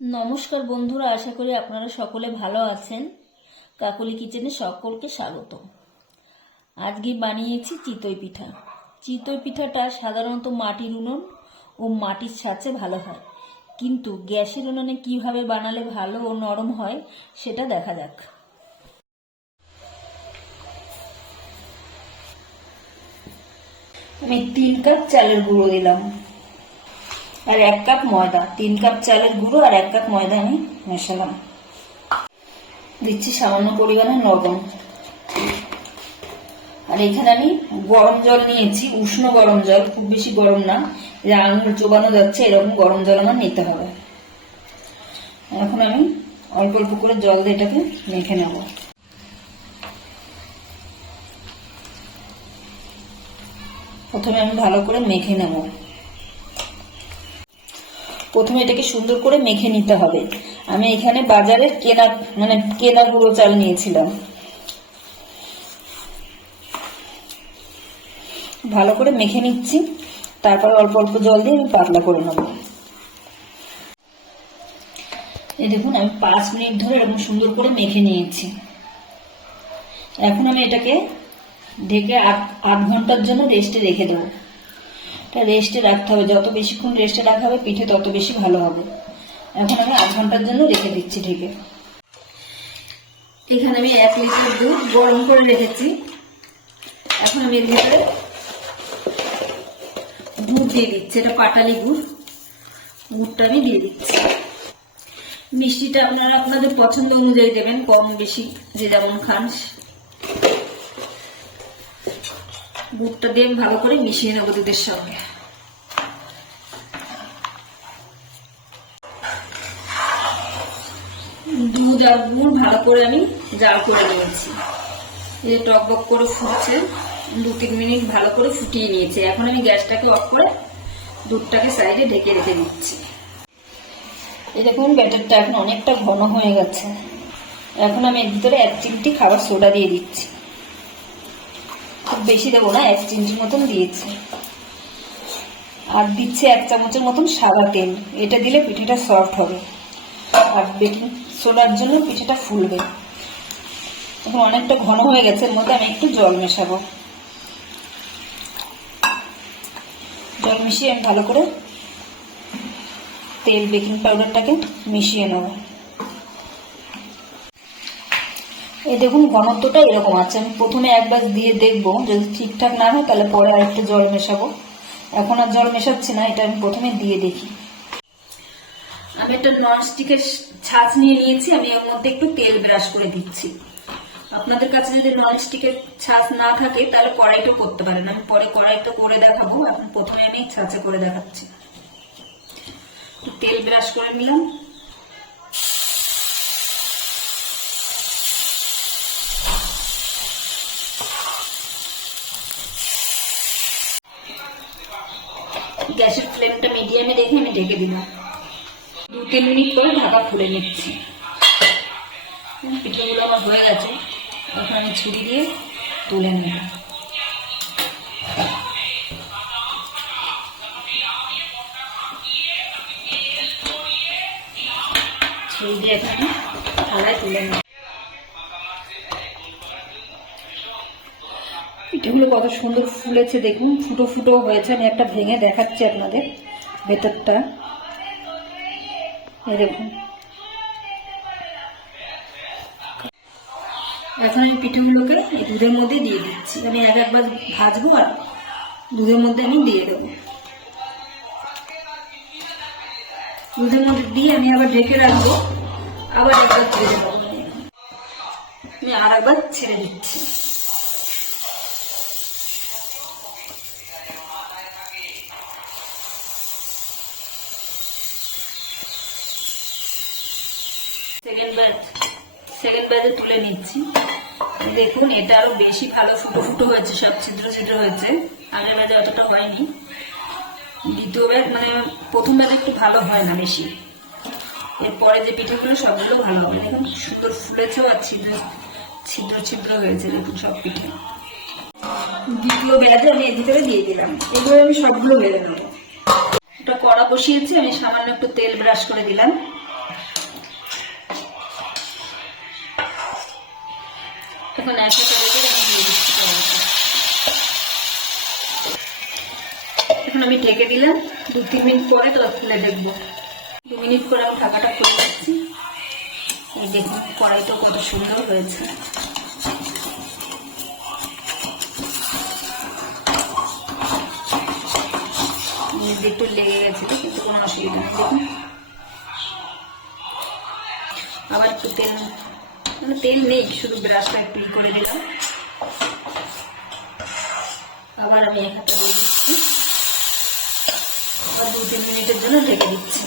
নমস্কার বন্ধুরা, আশা করি আপনারা সকলে ভালো আছেন। কাকলি কিচেনে সকলকে স্বাগত। আজকে বানিয়েছি চিতই পিঠা। চিতই পিঠাটা সাধারণত মাটির উনুন ও মাটির ছাঁচে ভালো হয়, কিন্তু গ্যাসের উনুনে কিভাবে বানালে ভালো ও নরম হয় সেটা দেখা যাক। আমি 3 কাপ চালের গুঁড়ো দিলাম আর 1 কাপ ময়দা। 3 কাপ চালের গুঁড়ো আর 1 কাপ ময়দা আমি মেশালাম। দিচ্ছি সামান্য পরিমাণে লবণ। আর এখানে আমি গরম জল নিয়েছি, উষ্ণ গরম জল, খুব বেশি গরম না, যে আঙুল চোবানো যাচ্ছে এরকম গরম জল আমার নিতে হবে। এখন আমি অল্প অল্প করে জল দিয়ে এটাকে মেখে নেব। প্রথমে আমি ভালো করে মেখে নেব। প্রথমে এটাকে সুন্দর করে মেখে নিতে হবে। আমি এখানে বাজারের কেনা গুঁড়ো চাল নিয়েছিলাম। ভালো করে মেখে নিচ্ছি, তারপর অল্প অল্প জল দিয়ে আমি পাতলা করে নেব। এই দেখুন, আমি 5 মিনিট ধরে এরকম সুন্দর করে মেখে নিয়েছি। এখন আমি এটাকে ঢেকে 8 ঘন্টার জন্য রেস্টে রেখে দেবো। এটা রেস্টে রাখতে হবে, যত বেশিক্ষণ রেস্টে রাখা হবে পিঠে তত বেশি ভালো হবে। এখন আমি 8 ঘন্টার জন্য রেখে দিচ্ছি ঢেকে। এখানে আমি 1 লিটার দুধ গরম করে রেখেছি। এখন আমি এর ভিতরে গুড় দিয়ে দিচ্ছি, এটা পাটালি গুড়। গুড়টা আমি দিয়ে দিচ্ছি। মিষ্টিটা আপনারা আপনাদের পছন্দ অনুযায়ী দেবেন, কম বেশি যে যেমন খান। গুড়টা দিয়ে ভালো করে মিশিয়ে নেবো দুধের সঙ্গে। দুধ আর গুড় ভালো করে আমি জাল করে নিয়েছি। এই টকবক করে ফুটছে, 2-3 মিনিট ভালো করে ফুটিয়ে নিয়েছি। এখন আমি গ্যাসটাকে অফ করে দুধটাকে সাইডে ঢেকে রেখে দিচ্ছি। এই দেখুন, ব্যাটারটা এখন অনেকটা ঘন হয়ে গেছে। এখন আমি এর ভিতরে 1 চিমটি খাবার সোডা দিয়ে দিচ্ছি। খুব বেশি দেবো না, 1 চিমটির মতন দিয়েছি। আর দিচ্ছি 1 চামচের মতন সাদা তেল। এটা দিলে পিঠেটা সফট হবে, আর বেকিং সোডার জন্য পিঠেটা ফুলবে। এখন অনেকটা ঘন হয়ে গেছে, এর মধ্যে আমি একটু জল মেশাবো। জল মিশিয়ে আমি ভালো করে তেল বেকিং পাউডারটাকে মিশিয়ে নেব। এই দেখুন, ঘনত্বটা এরকম আছে। আমি প্রথমে একবার দিয়ে দেখবো, যদি ঠিকঠাক না হয় তাহলে পরে আরেকটু জল মেশাবো। এখন আর জল মেশাচ্ছি না, এটা আমি প্রথমে দিয়ে দেখি। আমি একটা ননস্টিকের ছাঁচ নিয়ে নিয়েছি, আমি এর মধ্যে একটু তেল ব্রাশ করে দিচ্ছি। আপনাদের কাছে যদি ননস্টিকের ছাঁচ না থাকে তাহলে কড়াইটা করতে পারেন। আমি পরে কড়াইটা করে দেখাবো, এখন প্রথমে আমি ছাঁচে করে দেখাচ্ছি। তেল ব্রাশ করে নিলাম। গ্যাসের ফ্লেমটা মিডিয়ামে রেখে আমি ঢেকে দিলাম। 2-3 মিনিট পরে ঢাকা খুলে নিচ্ছি। পিঠেগুলো আমার হয়ে গেছে, এখন আমি ছুরি দিয়ে তুলে নেব। ছুরি দিয়ে এখানে থালায় তুলে নেব। পিঠেগুলো কত সুন্দর ফুলেছে দেখুন, ফুটো ফুটো হয়েছে। আমি একটা ভেঙে দেখাচ্ছি আপনাদের ভেতরটা। এই দেখুন। এখন আমি পিঠেগুলোকে এই দুধের মধ্যে দিয়ে দিচ্ছি। আমি একবার ভাজবো আর দুধের মধ্যে আমি দিয়ে দেবো। দুধের মধ্যে দিয়ে আমি আবার ঢেকে রাখবো, আবার একবার ছেড়ে দেবো। আমি আর একবার ছেড়ে দিচ্ছি। সেকেন্ড ব্যাচে তুলে নিচ্ছি। দেখুন, এটা আরো বেশি ভালো ফুটো ফুটো হয়েছে, সব ছিদ্র ছিদ্র হয়েছে। আগের ব্যাচে অতটা হয়নি। দ্বিতীয় ব্যাচ প্রথম ব্যাচে একটু ভালো হয় না বেশি। এরপরে যে পিঠেগুলো সবগুলো ভালো হবে। দেখুন সুন্দর ফুলেছেও, আর ছিদ্র ছিদ্র ছিদ্র হয়েছে দেখুন সব পিঠে। দ্বিতীয় ব্যাচে আমি এর ভিতরে দিয়ে দিলাম। এগুলো আমি সবগুলো বেড়ে নেবো। একটা কড়া বসিয়েছি, আমি সামান্য একটু তেল ব্রাশ করে দিলাম। চাপা রেখে আমি দিয়ে দিচ্ছি কড়াইতে। এখন আমি ঢেকে দিলাম, 2-3 মিনিট পরে তো খুলে দেখবো। 2 মিনিট পরে আমি ঢাকাটা খুলে দিচ্ছি। এই দেখুন কড়াইটা কত সুন্দর হয়েছে। একটু লেগে গেছিল কিন্তু কোনো অসুবিধা নেই। দেখুন আবার একটু তেল, মানে তেল নেই, শুধু ব্রাশটা একটু করে দিলাম। আবার আমি এক হাতে দিয়ে দিচ্ছি, আবার 2-3 মিনিটের জন্য ঢেকে দিচ্ছি।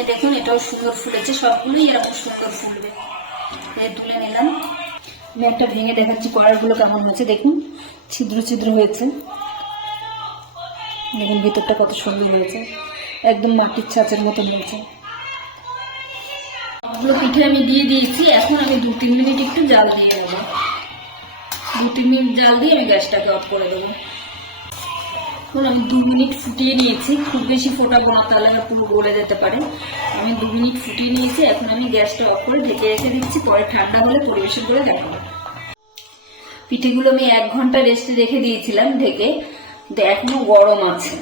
এই দেখুন এটাও সুন্দর ফুলেছে, সবগুলোই এরকম সুন্দর ফুলবে। তুলে নিলাম। আমি একটা ভেঙে দেখাচ্ছি কড়াইগুলো কেমন হয়েছে। দেখুন ছিদ্র ছিদ্র হয়েছে, দেখুন ভিতরটা কত সুন্দর হয়েছে, একদম মাটির ছাঁচের মতন হয়েছে। সবগুলো পিঠে আমি দিয়ে দিয়েছি। এখন আমি 2-3 মিনিট একটু জাল দিয়ে দেবো। 2-3 মিনিট জাল দিয়ে আমি গ্যাসটাকে অফ করে দেবো। এখন আমি 2 মিনিট ফুটিয়ে নিয়েছি, খুব বেশি ফোটাবো না তাহলে আর পুরো গলে যেতে পারে। আমি 2 মিনিট ফুটিয়ে নিয়েছি। এখন আমি গ্যাসটা অফ করে ঢেকে রেখে দিচ্ছি, পরে ঠান্ডা হলে পরিবেশন করে দেখাবো। পিঠেগুলো আমি 1 ঘন্টা রেস্টে রেখে দিয়েছিলাম ঢেকে, এখনো গরম আছে।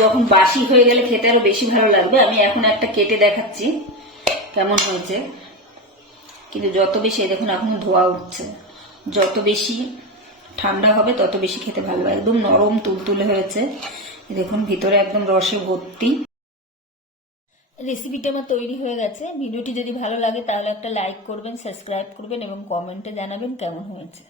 যখন বাসি হয়ে গেলে খেতে আরো বেশি ভালো লাগবে। আমি এখন একটা কেটে দেখাচ্ছি কেমন হয়েছে। কিন্তু যত বেশি, দেখুন এখনো ধোয়া উঠছে, যত বেশি ঠান্ডা হবে তত বেশি খেতে ভালো লাগবে। একদম নরম তুলতুলে হয়েছে, দেখুন ভিতরে একদম রসে ভর্তি। রেসিপিটা আমার তৈরি হয়ে গেছে। ভিডিওটি যদি ভালো লাগে তাহলে একটা লাইক করবেন, সাবস্ক্রাইব করবেন এবং কমেন্টে জানাবেন কেমন হয়েছে।